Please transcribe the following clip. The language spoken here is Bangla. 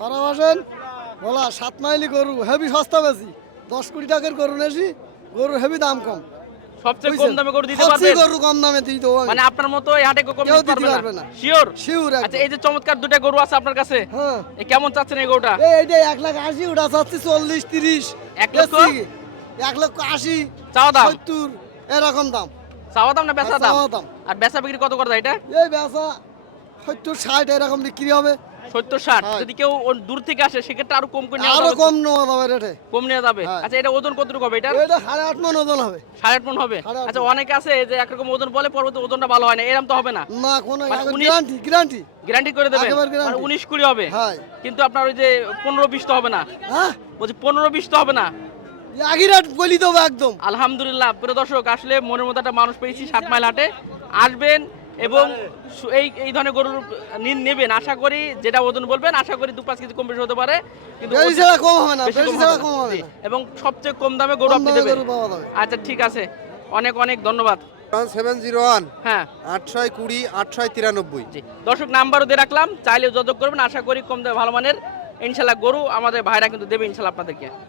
সারা বাসেন বলা 7 মাইলি গরু হেভি সস্তা বেশি 10 কোটি টাকার গরু নেছি গরু হেভি দাম কম সবচেয়ে কম দামে গরু দিতে সবচেয়ে পারবেন গরু কম দামে দিই দেবো মানে আপনার মতো এই হাটে কম কেউ দিতে দিতে পারবে পারবে না না। শিওর শিওর আচ্ছা এই যে চমৎকার দুটো গরু আছে আপনার কাছে হ্যাঁ এই কেমন চাচ্ছেন এই গরুটা এইটা 1,80,000 উঠা চাচ্ছি 40-30 1 লক্ষ? 1,80,000 চাওয়া দাম 70 এরকম দাম চাওয়া দাম না বেচা আর দাম চাওয়া দাম। আর বেচা বিক্রি কত করে যায় এটা এই বেচা 70-60 এরকম বিক্রি হবে 70-60 হ্যাঁ। যদি কেউ দুর থেকে আসে সেক্ষেত্রে আরো কম করে নেওয়া আরো যাবে তো? কম নেওয়া যাবে রেটে কম নেওয়া যাবে হ্যাঁ। আচ্ছা এটা ওজন কতটুকু হবে এটা এটা 8.5 মণ ওজন হবে 8.5 মণ হবে 8.5 আচ্ছা অনেকে আছে যে একরকম ওজন বলে পরবর্তী ওজনটা ভালো হয় না এরকম তো হবে না না কোনো মানে 19 গ্যারান্টি গ্যারান্টি করে দেবেন একেবারে guarantee। মানে 19-20 হবে হ্যাঁ কিন্তু আপনার ওই যে 15-20 তো হবে না হ্যাঁ বলছি 15-20 তো হবে না আগের রেট বলি দেবো একদম আলহামদুলিল্লাহ প্রিয় দর্শক আসলে মনের মতো একটা মানুষ পেয়েছি 7 মাইল হাটে আসবেন এবং এই ধরনের গরুর নেবেন আশা করি যেটা ওজন বলবেন আশা করি 2-5 কেজি কম বেশি হতে পারে কিন্তু বেশি ওজন ছাড়া কম হবে না বেশি বেশি কম ছাড়া হবে কম না। হবে জি, না এবং সবচেয়ে কম দামে গরু কম আপনি দামে দেবেন গরু পাওয়া যাবে আচ্ছা ঠিক আছে অনেক অনেক ধন্যবাদ 701 হ্যাঁ 820 893 জি দর্শক নাম্বারও দিয়ে রাখলাম চাইলে যোগাযোগ করবেন আশা করি কম দামে ভালো মানের ইনশাল্লাহ গরু আমাদের ভাইরা কিন্তু দেবে ইনশাল্লাহ আপনাদেরকে